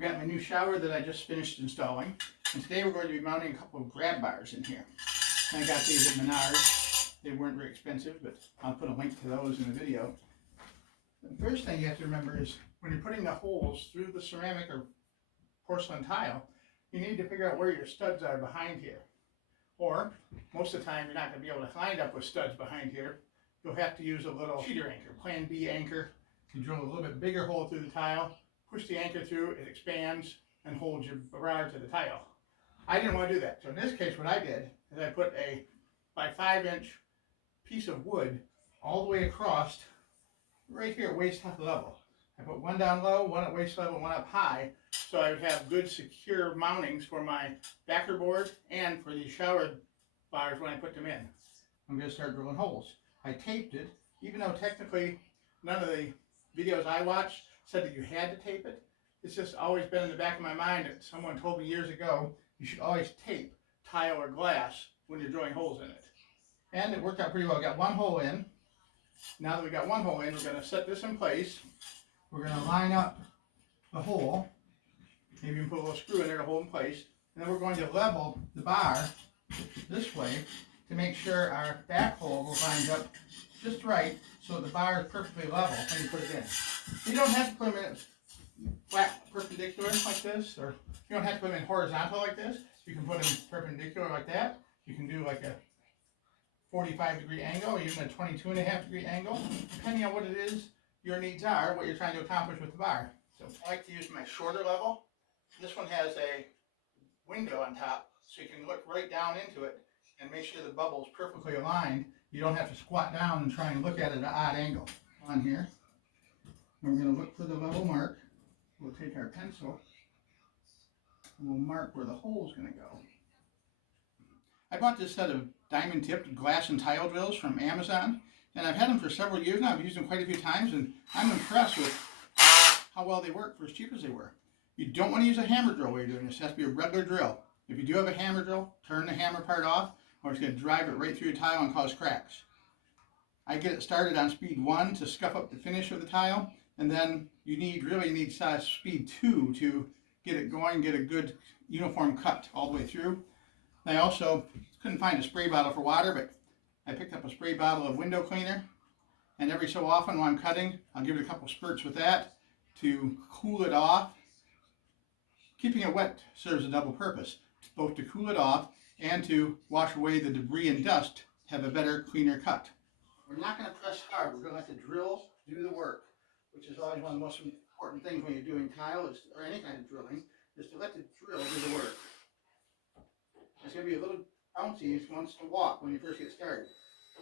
I've got my new shower that I just finished installing, and today we're going to be mounting a couple of grab bars in here. And I got these at Menards. They weren't very expensive, but I'll put a link to those in the video. The first thing you have to remember is when you're putting the holes through the ceramic or porcelain tile, you need to figure out where your studs are behind here. Or, most of the time, you're not going to be able to line up with studs behind here. You'll have to use a little cheater anchor, Plan B anchor. You drill a little bit bigger hole through the tile, push the anchor through, it expands, and holds your bar to the tile. I didn't want to do that. So in this case, what I did is I put a by 5-inch piece of wood all the way across right here at waist level. I put one down low, one at waist level, one up high, so I would have good secure mountings for my backer board and for these shower bars when I put them in. I'm going to start drilling holes. I taped it, even though technically none of the videos I watched said that you had to tape it. It's just always been in the back of my mind that someone told me years ago you should always tape tile or glass when you're drilling holes in it. And it worked out pretty well. I got one hole in. Now that we got one hole in, we're going to set this in place. We're going to line up the hole. Maybe you can put a little screw in there to hold in place. And then we're going to level the bar this way to make sure our back hole will line up just right so the bar is perfectly level when you put it in. You don't have to put them in flat perpendicular like this, or you don't have to put them in horizontal like this. You can put them perpendicular like that. You can do like a 45-degree angle, or even a 22.5-degree angle, depending on what it is your needs are, what you're trying to accomplish with the bar. So I like to use my shorter level. This one has a window on top, so you can look right down into it and make sure the bubble is perfectly aligned. You don't have to squat down and try and look at it at an odd angle. On here, we're going to look for the level mark. We'll take our pencil and we'll mark where the hole is going to go. I bought this set of diamond tipped glass and tile drills from Amazon, and I've had them for several years now. I've used them quite a few times, and I'm impressed with how well they work for as cheap as they were. You don't want to use a hammer drill while you're doing this. It has to be a regular drill. If you do have a hammer drill, turn the hammer part off, or it's going to drive it right through your tile and cause cracks. I get it started on speed 1 to scuff up the finish of the tile, and then you really need speed 2 to get it going, get a good uniform cut all the way through. I also couldn't find a spray bottle for water, but I picked up a spray bottle of window cleaner, and every so often when I'm cutting, I'll give it a couple spurts with that to cool it off. Keeping it wet serves a double purpose, both to cool it off and to wash away the debris and dust, have a better, cleaner cut. We're not going to press hard. We're going to let the drill do the work, which is always one of the most important things when you're doing tile or any kind of drilling, is to let the drill do the work. It's going to be a little bouncy. It wants to walk when you first get started.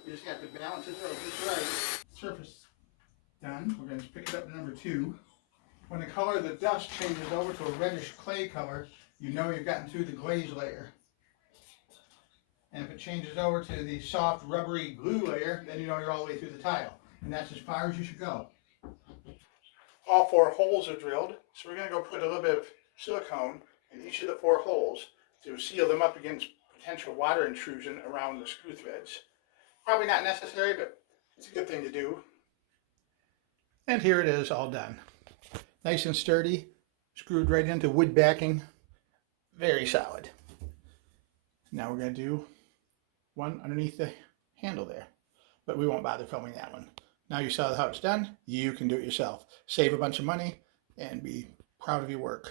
You just have to balance the drill just right. Surface done. We're going to pick it up to number 2. When the color of the dust changes over to a reddish clay color, you know you've gotten through the glaze layer. And if it changes over to the soft, rubbery glue layer, then you know you're all the way through the tile. And that's as far as you should go. All 4 holes are drilled, so we're going to go put a little bit of silicone in each of the 4 holes to seal them up against potential water intrusion around the screw threads. Probably not necessary, but it's a good thing to do. And here it is, all done. Nice and sturdy, screwed right into wood backing, very solid. Now we're going to do one underneath the handle there, but we won't bother filming that one. Now you saw how it's done, you can do it yourself. Save a bunch of money and be proud of your work.